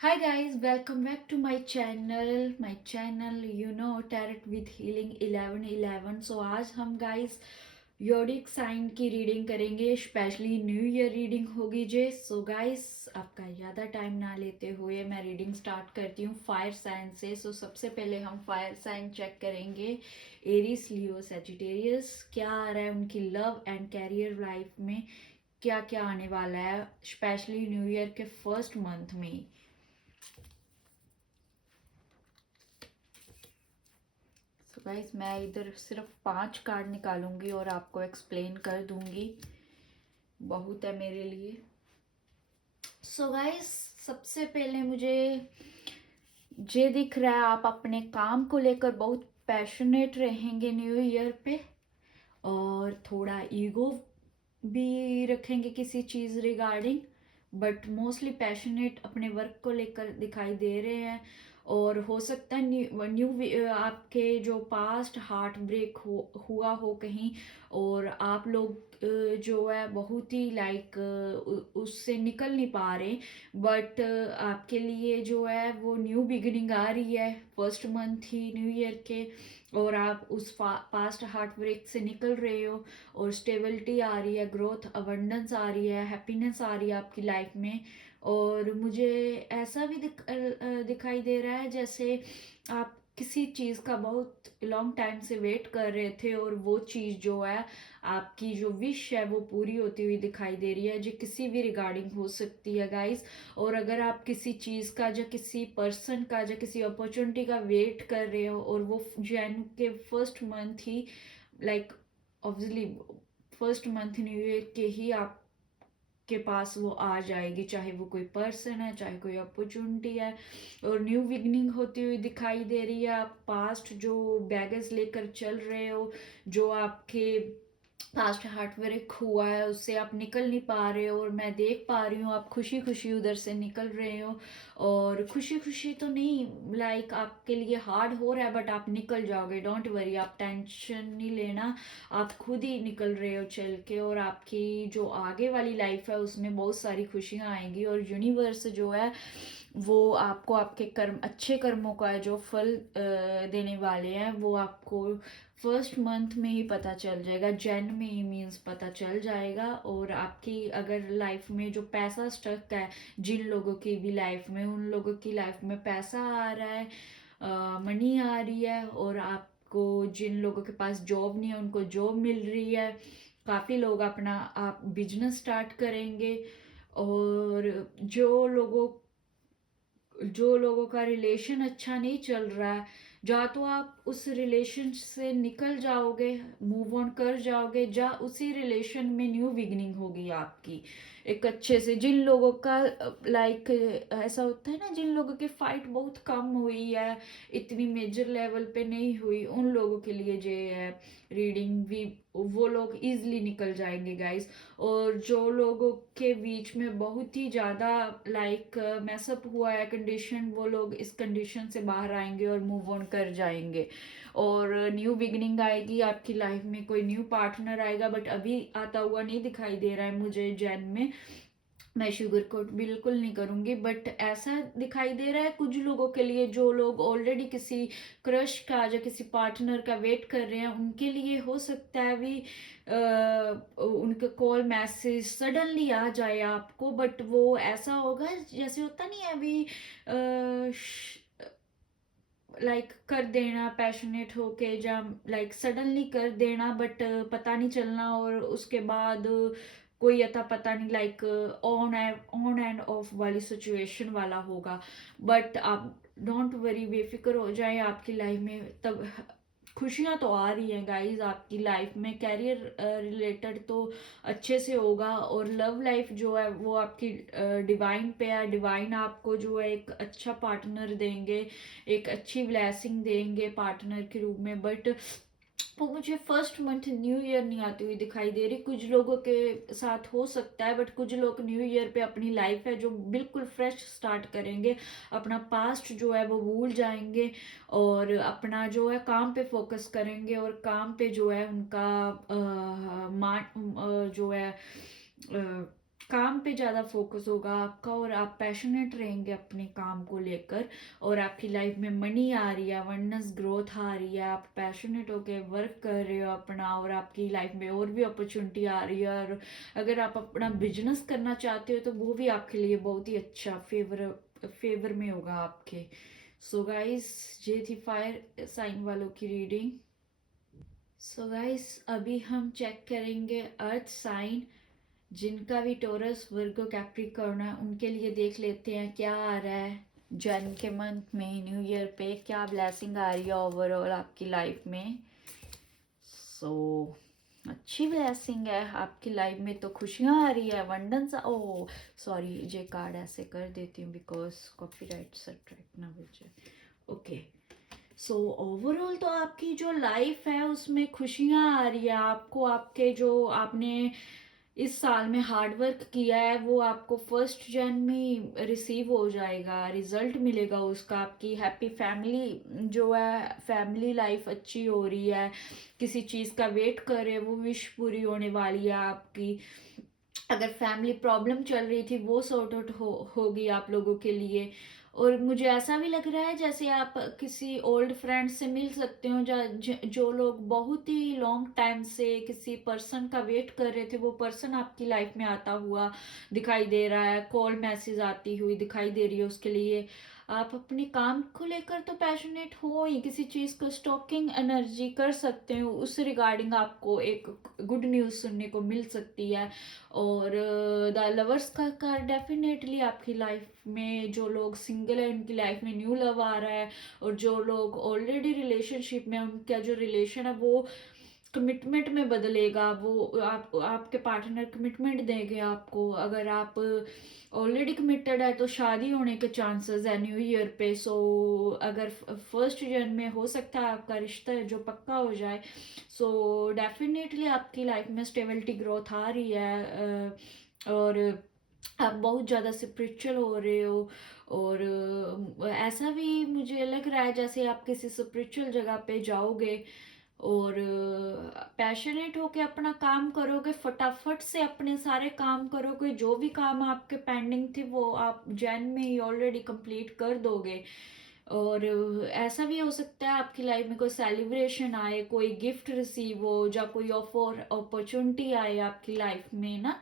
Hi guys, welcome back to my channel. Tarot with Healing 1111. So आज हम guys योडिक sign की reading करेंगे, specially new year reading होगी जे। So guys, आपका ज़्यादा टाइम ना लेते हुए मैं रीडिंग स्टार्ट करती हूँ फायर साइन से। सो सबसे पहले हम फायर साइन चेक करेंगे। एरीज, लियो, सेजिटेरियस, क्या आ रहा है उनकी लव एंड कैरियर लाइफ में, क्या क्या आने वाला है स्पेशली न्यू ईयर के फर्स्ट मंथ में। सो गाइस, मैं इधर सिर्फ 5 कार्ड निकालूंगी और आपको एक्सप्लेन कर दूंगी, बहुत है मेरे लिए। सो गाइस, सबसे पहले मुझे ये दिख रहा है आप अपने काम को लेकर बहुत पैशनेट रहेंगे न्यू ईयर पे, और थोड़ा ईगो भी रखेंगे किसी चीज़ रिगार्डिंग, बट मोस्टली पैशनेट अपने वर्क को लेकर दिखाई दे रहे हैं। और हो सकता है आपके जो पास्ट हार्ट ब्रेक हुआ हो कहीं, और आप लोग जो है बहुत ही लाइक उससे निकल नहीं पा रहे, बट आपके लिए जो है वो न्यू बिगिनिंग आ रही है फर्स्ट मंथ ही न्यू ईयर के, और आप उस पास्ट हार्ट ब्रेक से निकल रहे हो, और स्टेबिलिटी आ रही है, ग्रोथ, अबंडेंस आ रही है, हैप्पीनेस आ रही है आपकी लाइफ में। और मुझे ऐसा भी दिखाई दे रहा है जैसे आप किसी चीज़ का बहुत लॉन्ग टाइम से वेट कर रहे थे, और वो चीज़ जो है, आपकी जो विश है वो पूरी होती हुई दिखाई दे रही है, जो किसी भी रिगार्डिंग हो सकती है गाइस। और अगर आप किसी चीज़ का या किसी पर्सन का या किसी अपॉर्चुनिटी का वेट कर रहे हो, और वो जैन के फर्स्ट मंथ ही like obviously first month new year के ही आप के पास वो आ जाएगी, चाहे वो कोई पर्सन है, चाहे कोई अपॉर्चुनिटी है, और न्यू बिगनिंग होती हुई दिखाई दे रही है। आप पास्ट जो बैगेज लेकर चल रहे हो, जो आपके पास्ट हार्ट ब्रेक हुआ है उससे आप निकल नहीं पा रहे हो, और मैं देख पा रही हूँ आप खुशी खुशी उधर से निकल रहे हो। और खुशी खुशी तो नहीं, लाइक आपके लिए हार्ड हो रहा है, बट आप निकल जाओगे, डोंट वरी, आप टेंशन नहीं लेना, आप खुद ही निकल रहे हो चल के। और आपकी जो आगे वाली लाइफ है उसमें बहुत सारी खुशियाँ आएंगी, और यूनिवर्स जो है वो आपको आपके कर्म, अच्छे कर्मों का जो फल देने वाले हैं वो आपको फर्स्ट मंथ में ही पता चल जाएगा, जैन में ही मीन्स पता चल जाएगा। और आपकी अगर लाइफ में जो पैसा स्टक है, जिन लोगों की भी लाइफ में, उन लोगों की लाइफ में पैसा आ रहा है, मनी आ रही है, और आपको जिन लोगों के पास जॉब नहीं है उनको जॉब मिल रही है, काफ़ी लोग अपना आप बिजनेस स्टार्ट करेंगे। और जो लोगों का रिलेशन अच्छा नहीं चल रहा है, या तो आप उस रिलेशन से निकल जाओगे, मूव ऑन कर जाओगे, या उसी रिलेशन में न्यू बिगनिंग होगी आपकी एक अच्छे से। जिन लोगों का लाइक ऐसा होता है ना, जिन लोगों की फाइट बहुत कम हुई है, इतनी मेजर लेवल पे नहीं हुई, उन लोगों के लिए जो है रीडिंग भी, वो लोग इजीली निकल जाएंगे गाइस। और जो लोगों के बीच में बहुत ही ज़्यादा लाइक मैसअप हुआ है कंडीशन, वो लोग इस कंडीशन से बाहर आएंगे और मूव ऑन कर जाएंगे, और न्यू बिगनिंग आएगी आपकी लाइफ में, कोई न्यू पार्टनर आएगा, बट अभी आता हुआ नहीं दिखाई दे रहा है मुझे जैन में, मैं शुगर कोट बिल्कुल नहीं करूंगी, बट ऐसा दिखाई दे रहा है कुछ लोगों के लिए, जो लोग ऑलरेडी किसी क्रश का या किसी पार्टनर का वेट कर रहे हैं, उनके लिए हो सकता है अभी उनका कॉल मैसेज सडनली आ जाए आपको, बट वो ऐसा होगा जैसे होता नहीं है अभी लाइक कर देना पैशनेट होके, जब लाइक सडनली कर देना, बट पता नहीं चलना, और उसके बाद कोई अता पता नहीं, लाइक ऑन एंड ऑफ वाली सिचुएशन वाला होगा। बट आप डोंट वरी, बेफिक्र हो जाए, आपकी लाइफ में तब खुशियां तो आ रही हैं गाइस आपकी लाइफ में, कैरियर रिलेटेड तो अच्छे से होगा, और लव लाइफ जो है वो आपकी डिवाइन पे है, डिवाइन आपको जो है एक अच्छा पार्टनर देंगे, एक अच्छी ब्लेसिंग देंगे पार्टनर के रूप में। बट वो मुझे फर्स्ट मंथ न्यू ईयर नहीं आती हुई दिखाई दे रही, कुछ लोगों के साथ हो सकता है, बट कुछ लोग न्यू ईयर पे अपनी लाइफ है जो बिल्कुल फ्रेश स्टार्ट करेंगे, अपना पास्ट जो है वो भूल जाएंगे, और अपना जो है काम पे फोकस करेंगे, और काम पे जो है उनका जो है काम पे ज़्यादा फोकस होगा आपका और आप पैशनेट रहेंगे अपने काम को लेकर। और आपकी लाइफ में मनी आ रही है, अबंडेंस ग्रोथ आ रही है, आप पैशनेट होके वर्क कर रहे हो अपना, और आपकी लाइफ में और भी अपॉर्चुनिटी आ रही है। और अगर आप अपना बिजनेस करना चाहते हो तो वो भी आपके लिए बहुत ही अच्छा फेवर में होगा आपके। सो गाइस, ये थी फायर साइन वालों की रीडिंग। सो गाइस, अभी हम चेक करेंगे अर्थ साइन, जिनका भी टोरस वर्गो कैप्रिकॉर्न है, उनके लिए देख लेते हैं क्या आ रहा है जन के मंथ में, न्यू ईयर पे क्या ब्लेसिंग आ रही है ओवरऑल आपकी लाइफ में। सो अच्छी ब्लेसिंग है आपकी लाइफ में, तो खुशियाँ आ रही है, अबंडेंस। ओ सॉरी, ये कार्ड ऐसे कर देती हूँ बिकॉज कॉपीराइट स्ट्राइक ना बचे। ओके, सो ओवरऑल तो आपकी जो लाइफ है उसमें खुशियाँ आ रही है आपको। आपके जो आपने इस साल में हार्ड वर्क किया है वो आपको 1 जन में रिसीव हो जाएगा, रिजल्ट मिलेगा उसका। आपकी हैप्पी फैमिली जो है, फैमिली लाइफ अच्छी हो रही है, किसी चीज़ का वेट कर रहे हैं वो विश पूरी होने वाली है आपकी। अगर फैमिली प्रॉब्लम चल रही थी वो सॉर्ट आउट होगी आप लोगों के लिए। और मुझे ऐसा भी लग रहा है जैसे आप किसी ओल्ड फ्रेंड से मिल सकते हो, जो लोग बहुत ही लॉन्ग टाइम से किसी पर्सन का वेट कर रहे थे, वो पर्सन आपकी लाइफ में आता हुआ दिखाई दे रहा है, कॉल मैसेज आती हुई दिखाई दे रही है उसके लिए। आप अपने काम को लेकर तो पैशनेट हो ही, किसी चीज़ को स्टॉकिंग एनर्जी कर सकते हो, उस रिगार्डिंग आपको एक गुड न्यूज़ सुनने को मिल सकती है। और द लवर्स का कार्ड डेफिनेटली आपकी लाइफ में, जो लोग सिंगल है उनकी लाइफ में न्यू लव आ रहा है, और जो लोग ऑलरेडी रिलेशनशिप में, उनका जो रिलेशन है वो कमिटमेंट में बदलेगा। वो आपके पार्टनर कमिटमेंट देंगे आपको। अगर आप ऑलरेडी कमिटेड है तो शादी होने के चांसेस है न्यू ईयर पे। सो अगर 1 जन में हो सकता है आपका रिश्ता है जो पक्का हो जाए। सो डेफिनेटली आपकी लाइफ में स्टेबिलिटी ग्रोथ आ रही है, और आप बहुत ज़्यादा स्पिरिचुअल हो रहे हो। और ऐसा भी मुझे लग रहा है जैसे आप किसी स्पिरिचुअल जगह पे जाओगे और पैशनेट होके अपना काम करोगे, फटाफट से अपने सारे काम करोगे, जो भी काम आपके पेंडिंग थे वो आप जैन में ही ऑलरेडी कंप्लीट कर दोगे। और ऐसा भी हो सकता है आपकी लाइफ में कोई सेलिब्रेशन आए, कोई गिफ्ट रिसीव हो, या कोई ऑफर अपॉर्चुनिटी आए आपकी लाइफ में ना।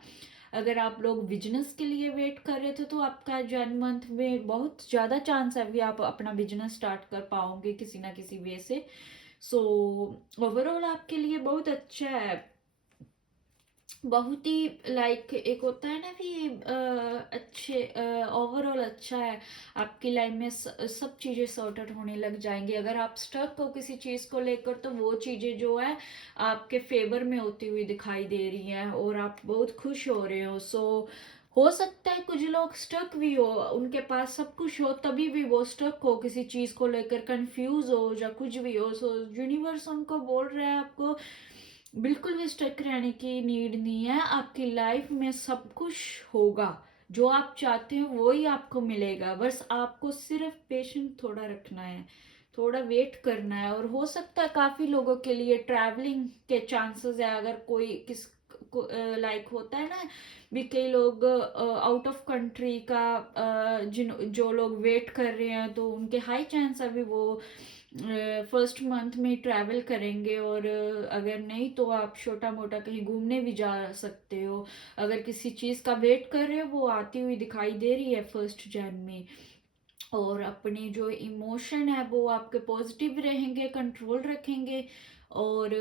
अगर आप लोग बिजनेस के लिए वेट कर रहे थे तो आपका जन मंथ में बहुत ज़्यादा चांस है भी आप अपना बिजनेस स्टार्ट कर पाओगे किसी ना किसी वे से। सो ओवरऑल आपके लिए बहुत अच्छा है, बहुत ही लाइक एक होता है ना भी अच्छे, ओवरऑल अच्छा है। आपकी लाइफ में सब चीज़ें सॉर्ट आउट होने लग जाएंगी। अगर आप स्टक हो किसी चीज़ को लेकर तो वो चीज़ें जो है आपके फेवर में होती हुई दिखाई दे रही हैं और आप बहुत खुश हो रहे हो। सो हो सकता है कुछ लोग स्टक भी हो, उनके पास सब कुछ हो तभी भी वो स्टक हो, किसी चीज़ को लेकर कंफ्यूज हो या कुछ भी हो। सो यूनिवर्स उनको बोल रहा है आपको बिल्कुल भी स्टक रहने की नीड नहीं है। आपकी लाइफ में सब कुछ होगा, जो आप चाहते हो वो ही आपको मिलेगा। बस आपको सिर्फ पेशेंस थोड़ा रखना है, थोड़ा वेट करना है। और हो सकता है काफी लोगों के लिए ट्रैवलिंग के चांसेस है। अगर कोई किस लाइक होता है ना भी, कई लोग आउट ऑफ कंट्री का जो लोग वेट कर रहे हैं तो उनके हाई चांस अभी वो 1 मंथ में ट्रैवल करेंगे। और अगर नहीं तो आप छोटा मोटा कहीं घूमने भी जा सकते हो। अगर किसी चीज़ का वेट कर रहे हो वो आती हुई दिखाई दे रही है 1 जन में। और अपने जो इमोशन है वो आपके पॉजिटिव रहेंगे, कंट्रोल रखेंगे। और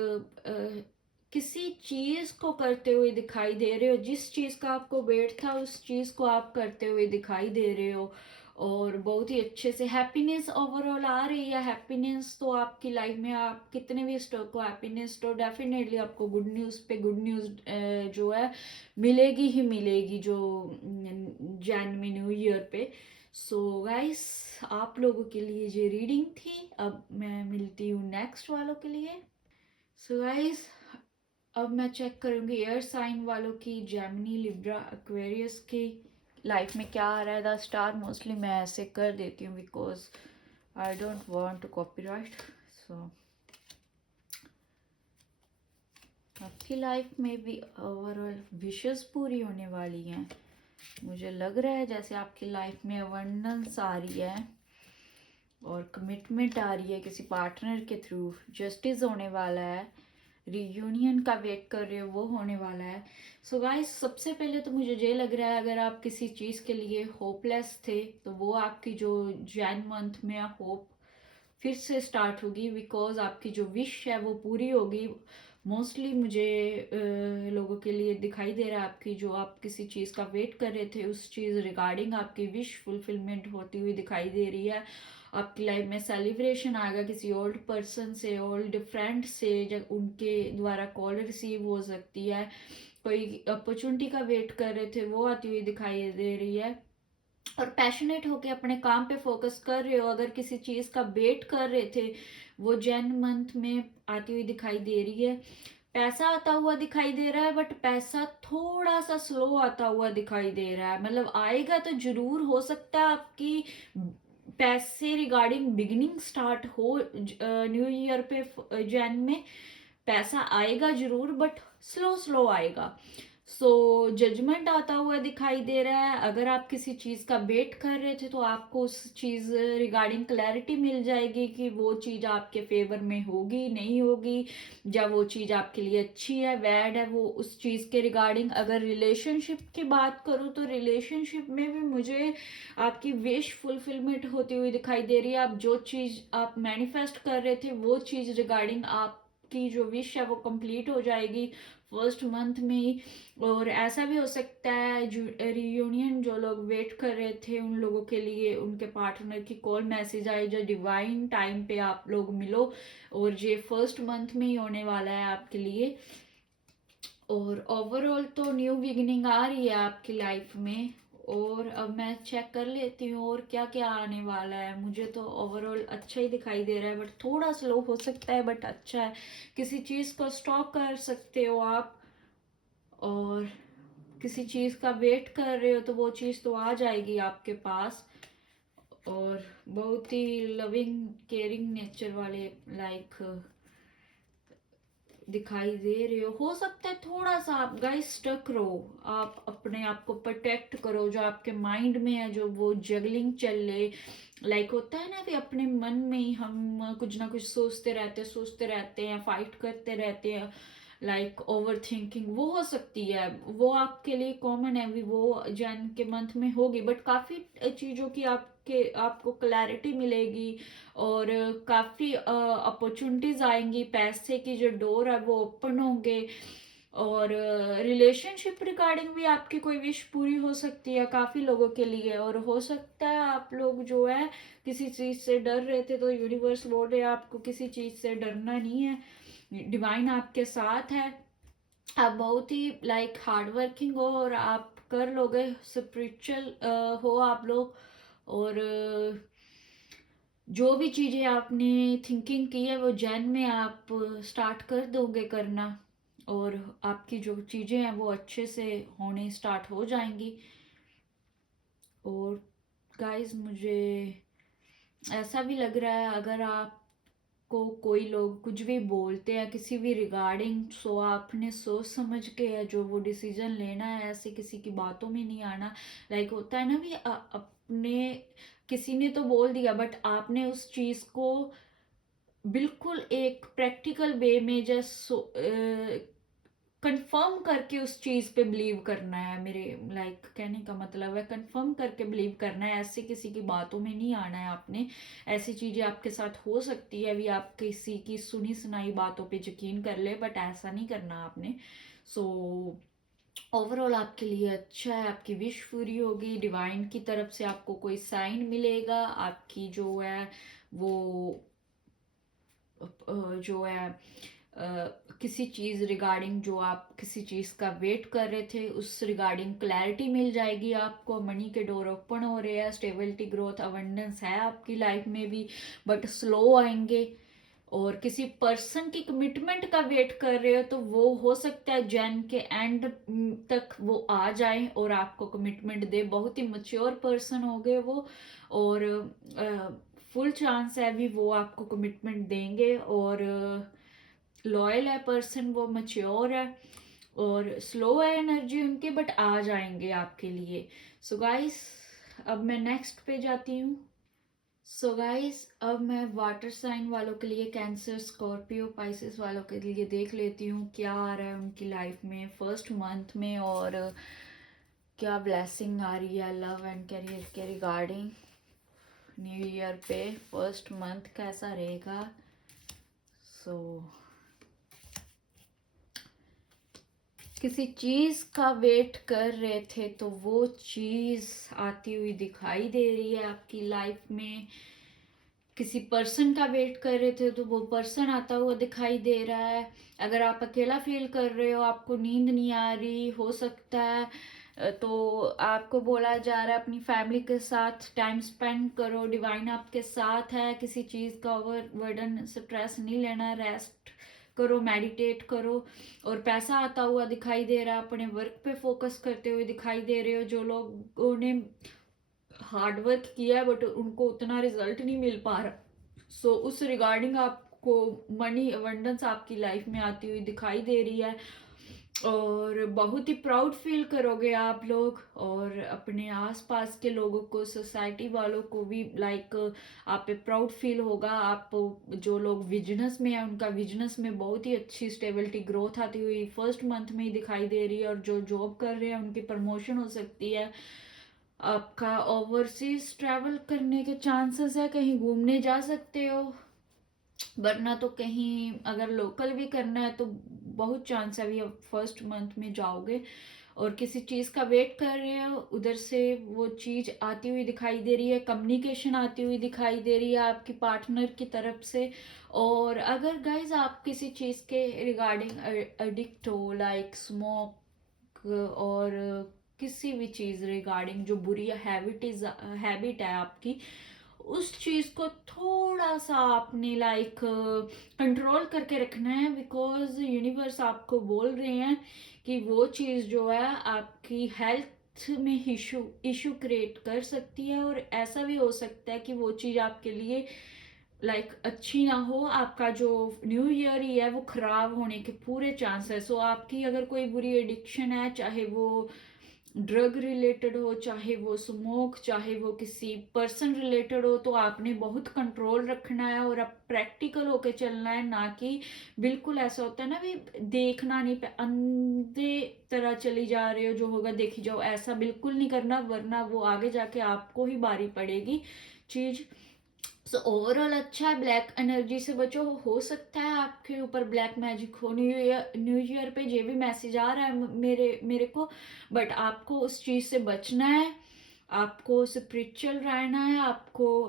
किसी चीज़ को करते हुए दिखाई दे रहे हो, जिस चीज़ का आपको वेट था उस चीज़ को आप करते हुए दिखाई दे रहे हो। और बहुत ही अच्छे से हैप्पीनेस ओवरऑल आ रही है। हैप्पीनेस तो आपकी लाइफ में आप कितने भी स्टॉक को हैप्पीनेस तो डेफिनेटली आपको गुड न्यूज़ पे गुड न्यूज़ जो है मिलेगी ही मिलेगी, जो जैन में न्यू ईयर पे। सो गाइस, आप लोगों के लिए ये रीडिंग थी। अब मैं मिलती हूँ नेक्स्ट वालों के लिए। सो गाइस, अब मैं चेक करूंगी एयर साइन वालों की, जेमिनी, लिब्रा, एक्वेरियस की लाइफ में क्या आ रहा है। द स्टार मोस्टली मैं ऐसे कर देती हूँ because I don't want to copyright. सो आपकी लाइफ में भी ओवरऑल विशेस पूरी होने वाली हैं। मुझे लग रहा है जैसे आपकी लाइफ में अबंडेंस आ रही है और कमिटमेंट आ रही है किसी पार्टनर के थ्रू। जस्टिस होने वाला है, रियूनियन का वेट कर रहे हो वो होने वाला है। सो गाइस, सबसे पहले तो मुझे ये लग रहा है अगर आप किसी चीज़ के लिए होपलेस थे तो वो आपकी जो जैन मंथ में होप फिर से स्टार्ट होगी, बिकॉज आपकी जो विश है वो पूरी होगी। मोस्टली मुझे लोगों के लिए दिखाई दे रहा है आपकी जो आप किसी चीज़ का वेट कर रहे थे उस चीज़ रिगार्डिंग आपकी विश फुलफिलमेंट होती हुई दिखाई दे रही है। आपकी लाइफ में सेलिब्रेशन आएगा किसी ओल्ड पर्सन से, ओल्ड फ्रेंड से, जब उनके द्वारा कॉल रिसीव हो सकती है। कोई अपॉर्चुनिटी का वेट कर रहे थे वो आती हुई दिखाई दे रही है। और पैशनेट होके अपने काम पे फोकस कर रहे हो, अगर किसी चीज का वेट कर रहे थे वो जैन मंथ में आती हुई दिखाई दे रही है। पैसा आता हुआ दिखाई दे रहा है, बट पैसा थोड़ा सा स्लो आता हुआ दिखाई दे रहा है। मतलब आएगा तो जरूर, हो सकता है आपकी पैसे रिगार्डिंग बिगिनिंग स्टार्ट हो न्यू ईयर पे जैन में। पैसा आएगा जरूर बट स्लो स्लो आएगा। सो जजमेंट आता हुआ दिखाई दे रहा है। अगर आप किसी चीज का वेट कर रहे थे तो आपको उस चीज रिगार्डिंग क्लैरिटी मिल जाएगी कि वो चीज आपके फेवर में होगी नहीं होगी, या वो चीज आपके लिए अच्छी है बैड है, वो उस चीज के रिगार्डिंग। अगर रिलेशनशिप की बात करूँ तो रिलेशनशिप में भी मुझे आपकी विश फुलफिलमेंट होती हुई दिखाई दे रही है। आप जो चीज आप मैनिफेस्ट कर रहे थे वो चीज रिगार्डिंग आपकी जो विश है वो कंप्लीट हो जाएगी फर्स्ट मंथ में ही। और ऐसा भी हो सकता है जो रियूनियन जो लोग वेट कर रहे थे उन लोगों के लिए उनके पार्टनर की कॉल मैसेज आए, जो डिवाइन टाइम पे आप लोग मिलो। और ये फर्स्ट मंथ में ही होने वाला है आपके लिए। और ओवरऑल तो न्यू बिगिनिंग आ रही है आपकी लाइफ में। और अब मैं चेक कर लेती हूँ और क्या क्या आने वाला है। मुझे तो ओवरऑल अच्छा ही दिखाई दे रहा है, बट थोड़ा स्लो हो सकता है, बट अच्छा है। किसी चीज़ को स्टॉप कर सकते हो आप, और किसी चीज़ का वेट कर रहे हो तो वो चीज़ तो आ जाएगी आपके पास। और बहुत ही लविंग केयरिंग नेचर वाले लाइक दिखाई दे रहे हो सकता है थोड़ा सा आप गाइस स्टक रहो। आप अपने आप को प्रोटेक्ट करो, जो आपके माइंड में है जो वो जगलिंग चले। लाइक होता है ना कि अपने मन में ही हम कुछ ना कुछ सोचते रहते हैं, फाइट करते रहते हैं। लाइक ओवर थिंकिंग वो हो सकती है, वो आपके लिए कॉमन है भी, वो जैन के मंथ में होगी। बट काफी चीजों की आपको क्लैरिटी मिलेगी और काफी अपॉर्चुनिटीज आएंगी। पैसे की जो डोर है वो ओपन होंगे। और रिलेशनशिप रिगार्डिंग भी आपकी कोई विश पूरी हो सकती है काफी लोगों के लिए। और हो सकता है आप लोग जो है किसी चीज से डर रहे थे तो यूनिवर्स बोल रहे हैं आपको किसी चीज से डरना नहीं है, डिवाइन आपके साथ है। आप बहुत ही लाइक हार्ड वर्किंग हो और आप कर लोगे, स्पिरिचुअल हो आप लोग। और जो भी चीजें आपने थिंकिंग की है वो जैन में आप स्टार्ट कर दोगे करना। और आपकी जो चीजें हैं वो अच्छे से होने स्टार्ट हो जाएंगी। और गाइस, मुझे ऐसा भी लग रहा है अगर आपको कोई लोग कुछ भी बोलते हैं किसी भी रिगार्डिंग, सो आपने सोच समझ के है जो वो डिसीजन लेना है, ऐसे किसी की बातों में नहीं आना। लाइक होता है ना भी अपने किसी ने तो बोल दिया बट आपने उस चीज को बिल्कुल एक प्रैक्टिकल वे में जस्ट कंफर्म करके उस चीज पे बिलीव करना है। मेरे लाइक कहने का मतलब है कंफर्म करके बिलीव करना है, ऐसे किसी की बातों में नहीं आना है आपने। ऐसी चीजें आपके साथ हो सकती है अभी, आप किसी की सुनी सुनाई बातों पे यकीन कर ले, बट ऐसा नहीं करना आपने। सो ओवरऑल आपके लिए अच्छा है, आपकी विश पूरी होगी, डिवाइन की तरफ से आपको कोई साइन मिलेगा। आपकी जो है वो जो है किसी चीज रिगार्डिंग जो आप किसी चीज का वेट कर रहे थे उस रिगार्डिंग क्लैरिटी मिल जाएगी आपको। मनी के डोर ओपन हो रहे हैं, स्टेबिलिटी ग्रोथ अबंडेंस है आपकी लाइफ में भी, बट स्लो आएंगे। और किसी पर्सन की कमिटमेंट का वेट कर रहे हो तो वो हो सकता है जैन के एंड तक वो आ जाए और आपको कमिटमेंट दे। बहुत ही मच्योर पर्सन हो गए वो, और फुल चांस है भी वो आपको कमिटमेंट देंगे। और लॉयल है पर्सन, वो मैच्योर है और स्लो है एनर्जी उनकी, बट आ जाएंगे आपके लिए। सो गाइस अब मैं नेक्स्ट पे जाती हूँ। सो गाइस अब मैं वाटर साइन वालों के लिए, कैंसर, स्कॉर्पियो, पाइसेस वालों के लिए देख लेती हूँ क्या आ रहा है उनकी लाइफ में फर्स्ट मंथ में, और क्या ब्लेसिंग आ रही है लव एंड करियर के रिगार्डिंग न्यू ईयर पे। फर्स्ट मंथ कैसा रहेगा। सो किसी चीज का वेट कर रहे थे तो वो चीज आती हुई दिखाई दे रही है आपकी लाइफ में। किसी पर्सन का वेट कर रहे थे तो वो पर्सन आता हुआ दिखाई दे रहा है। अगर आप अकेला फील कर रहे हो, आपको नींद नहीं आ रही, हो सकता है तो आपको बोला जा रहा है अपनी फैमिली के साथ टाइम स्पेंड करो, डिवाइन आपके साथ है। किसी चीज़ का ओवर बर्डन स्ट्रेस नहीं लेना, रेस्ट करो, मेडिटेट करो। और पैसा आता हुआ दिखाई दे रहा है, अपने वर्क पे फोकस करते हुए दिखाई दे रहे हो। जो लोगों ने हार्ड वर्क किया है बट उनको उतना रिजल्ट नहीं मिल पा रहा, सो उस रिगार्डिंग आपको मनी अबंडेंस आपकी लाइफ में आती हुई दिखाई दे रही है। और बहुत ही प्राउड फील करोगे आप लोग, और अपने आसपास के लोगों को, सोसाइटी वालों को भी लाइक आप पे प्राउड फील होगा। आप जो लोग बिजनेस में हैं उनका बिजनेस में बहुत ही अच्छी स्टेबिलिटी ग्रोथ आती हुई फर्स्ट मंथ में ही दिखाई दे रही है। और जो जॉब कर रहे हैं उनकी प्रमोशन हो सकती है। आपका ओवरसीज ट्रैवल करने के चांसेस है, कहीं घूमने जा सकते हो। वरना तो कहीं अगर लोकल भी करना है तो बहुत चांस है अभी आप फर्स्ट मंथ में जाओगे। और किसी चीज़ का वेट कर रहे हो, उधर से वो चीज़ आती हुई दिखाई दे रही है, कम्युनिकेशन आती हुई दिखाई दे रही है आपकी पार्टनर की तरफ से। और अगर गाइज आप किसी चीज़ के रिगार्डिंग एडिक्ट हो, लाइक स्मोक और किसी भी चीज़ रिगार्डिंग जो बुरी हैबिट है आपकी, उस चीज को थोड़ा सा आपने लाइक कंट्रोल करके रखना है। बिकॉज यूनिवर्स आपको बोल रहे हैं कि वो चीज जो है आपकी हेल्थ में इशू क्रिएट कर सकती है। और ऐसा भी हो सकता है कि वो चीज आपके लिए लाइक अच्छी ना हो। आपका जो न्यू ईयर ही है वो खराब होने के पूरे चांस है। सो आपकी अगर कोई बुरी एडिक्शन है, चाहे वो ड्रग रिलेटेड हो, चाहे वो स्मोक, चाहे वो किसी पर्सन रिलेटेड हो, तो आपने बहुत कंट्रोल रखना है और अब प्रैक्टिकल होके चलना है। ना कि बिल्कुल ऐसा होता है ना भी देखना नहीं, पे अंधे तरह चली जा रहे हो, जो होगा देखी जाओ, ऐसा बिल्कुल नहीं करना, वरना वो आगे जाके आपको ही भारी पड़ेगी चीज। सो ओवरऑल अच्छा है। ब्लैक एनर्जी से बचो, हो सकता है आपके ऊपर ब्लैक मैजिक हो न्यू ईयर पे, ये भी मैसेज आ रहा है मेरे को। बट आपको उस चीज से बचना है, आपको स्पिरिचुअल रहना है, आपको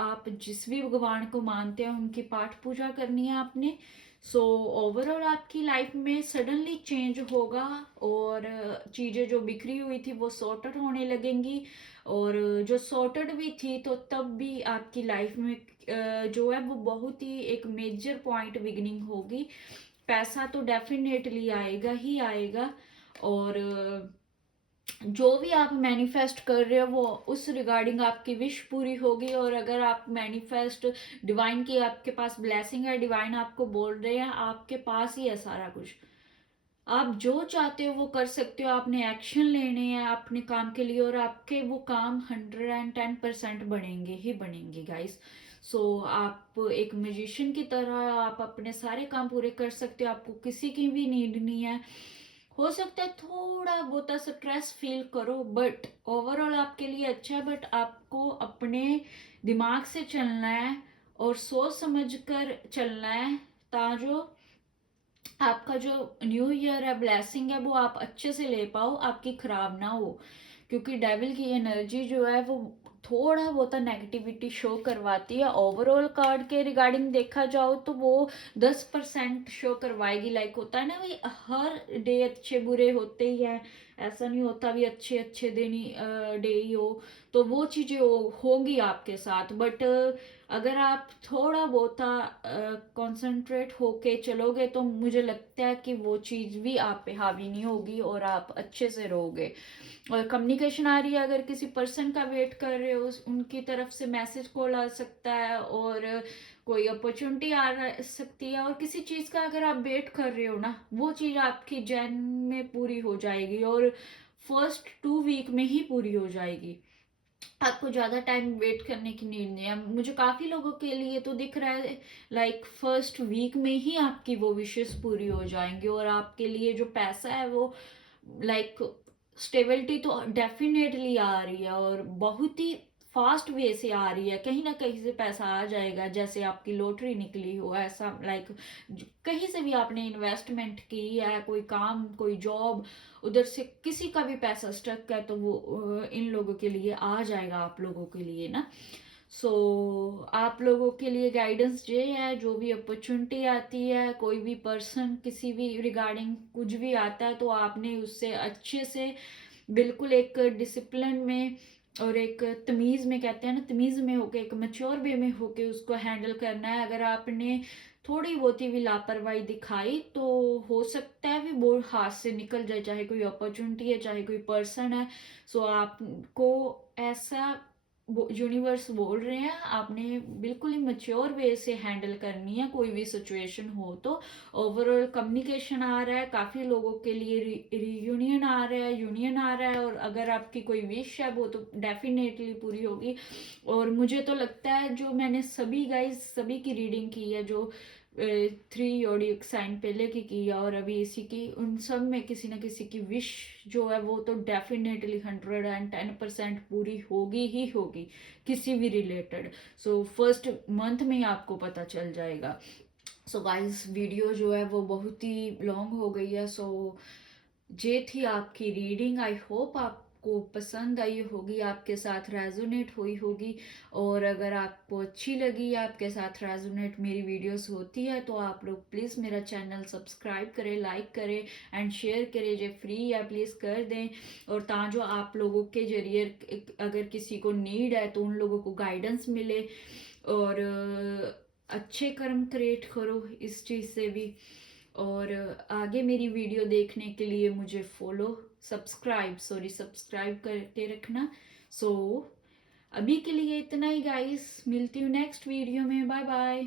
आप जिस भी भगवान को मानते हैं उनकी पाठ पूजा करनी है आपने। सो ओवरऑल आपकी लाइफ में सडनली चेंज होगा और चीज़ें जो बिखरी हुई थी वो सॉर्टेड होने लगेंगी। और जो सॉर्टेड भी थी तो तब भी आपकी लाइफ में जो है वो बहुत ही एक मेजर पॉइंट बिगिनिंग होगी। पैसा तो डेफिनेटली आएगा ही आएगा। और जो भी आप मैनिफेस्ट कर रहे हो वो उस रिगार्डिंग आपकी विश पूरी होगी। और अगर आप मैनिफेस्ट डिवाइन की आपके पास ब्लेसिंग है, डिवाइन आपको बोल रहे हैं आपके पास ही है सारा कुछ, आप जो चाहते हो वो कर सकते हो। आपने एक्शन लेने हैं अपने काम के लिए और आपके वो काम 110% बनेंगे ही बनेंगे गाइस। सो आप एक म्यूजिशियन की तरह आप अपने सारे काम पूरे कर सकते हो, आपको किसी की भी नीड नहीं है। हो सकता है थोड़ा बहुत स्ट्रेस फील करो बट ओवरऑल आपके लिए अच्छा है। बट आपको अपने दिमाग से चलना है और सोच समझ कर चलना है, ताजो आपका जो न्यू ईयर है ब्लेसिंग है वो आप अच्छे से ले पाओ, आपकी खराब ना हो। क्योंकि डेविल की एनर्जी जो है वो थोड़ा बहुत नेगेटिविटी शो करवाती है। ओवरऑल कार्ड के रिगार्डिंग देखा जाओ तो वो 10% शो करवाएगी। लाइक होता है ना भाई, हर डे अच्छे बुरे होते ही हैं, ऐसा नहीं होता भी अच्छे अच्छे दिन डे ही हो। तो वो चीजें होंगी आपके साथ। बट अगर आप थोड़ा बहुत कंसंट्रेट होके चलोगे तो मुझे लगता है कि वो चीज भी आप पे हावी नहीं होगी और आप अच्छे से रहोगे। और कम्युनिकेशन आ रही है, अगर किसी पर्सन का वेट कर रहे हो उनकी तरफ से मैसेज कॉल आ सकता है। और कोई अपॉर्चुनिटी सकती है, और किसी चीज़ का अगर आप वेट कर रहे हो ना, वो चीज़ आपकी जैन में पूरी हो जाएगी, और फर्स्ट 2 वीक में ही पूरी हो जाएगी। आपको ज़्यादा टाइम वेट करने की नीड नहीं है। मुझे काफ़ी लोगों के लिए तो दिख रहा है लाइक फर्स्ट वीक में ही आपकी वो विशेष पूरी हो जाएंगी, और आपके लिए जो पैसा है वो लाइक स्टेबिलिटी तो डेफिनेटली आ रही है, और बहुत ही फास्ट वे से आ रही है। कहीं ना कहीं से पैसा आ जाएगा, जैसे आपकी लॉटरी निकली हो ऐसा, लाइक कहीं से भी आपने इन्वेस्टमेंट की है, कोई काम, कोई जॉब, उधर से किसी का भी पैसा स्टक है, तो वो इन लोगों के लिए आ जाएगा, आप लोगों के लिए ना। सो आप लोगों के लिए गाइडेंस ये है, जो भी अपॉर्चुनिटी आती है, कोई भी पर्सन किसी भी रिगार्डिंग कुछ भी आता है, तो आपने उससे अच्छे से बिल्कुल एक डिसिप्लिन में और एक तमीज़ में, कहते हैं ना, तमीज़ में होके, एक मैच्योर वे में होके उसको हैंडल करना है। अगर आपने थोड़ी बहुत ही भी लापरवाही दिखाई, तो हो सकता है भी वो हाथ से निकल जाए, चाहे कोई अपॉर्चुनिटी है, चाहे कोई पर्सन है। सो आपको ऐसा यूनिवर्स बोल रहे हैं, आपने बिल्कुल ही मैच्योर वे से हैंडल करनी है कोई भी सिचुएशन हो। तो ओवरऑल कम्युनिकेशन आ रहा है, काफ़ी लोगों के लिए रीयूनियन आ रहा है, यूनियन आ रहा है, और अगर आपकी कोई विश है वो तो डेफिनेटली पूरी होगी। और मुझे तो लगता है, जो मैंने सभी गाइज सभी की रीडिंग की है, जो 3 ऑडियो साइन पहले की है और अभी इसी की, उन सब में किसी न किसी की विश जो है वो तो डेफिनेटली 110% पूरी होगी ही होगी, किसी भी रिलेटेड। सो फर्स्ट मंथ में ही आपको पता चल जाएगा। सो गाइस, वीडियो जो है वो बहुत ही लॉन्ग हो गई है। सो ये थी आपकी रीडिंग। आई होप आपको पसंद आई होगी, आपके साथ रेजोनेट हुई होगी। और अगर आपको अच्छी लगी, आपके साथ रेजोनेट मेरी वीडियोस होती है, तो आप लोग प्लीज़ मेरा चैनल सब्सक्राइब करें, लाइक करें एंड शेयर करें। जो फ्री है प्लीज़ कर दें, और ताकि आप लोगों के जरिए अगर किसी को नीड है तो उन लोगों को गाइडेंस मिले, और अच्छे कर्म क्रिएट करो इस चीज़ से भी। और आगे मेरी वीडियो देखने के लिए मुझे सब्सक्राइब करके रखना। सो अभी के लिए इतना ही गाइस, मिलती हूँ नेक्स्ट वीडियो में। Bye bye.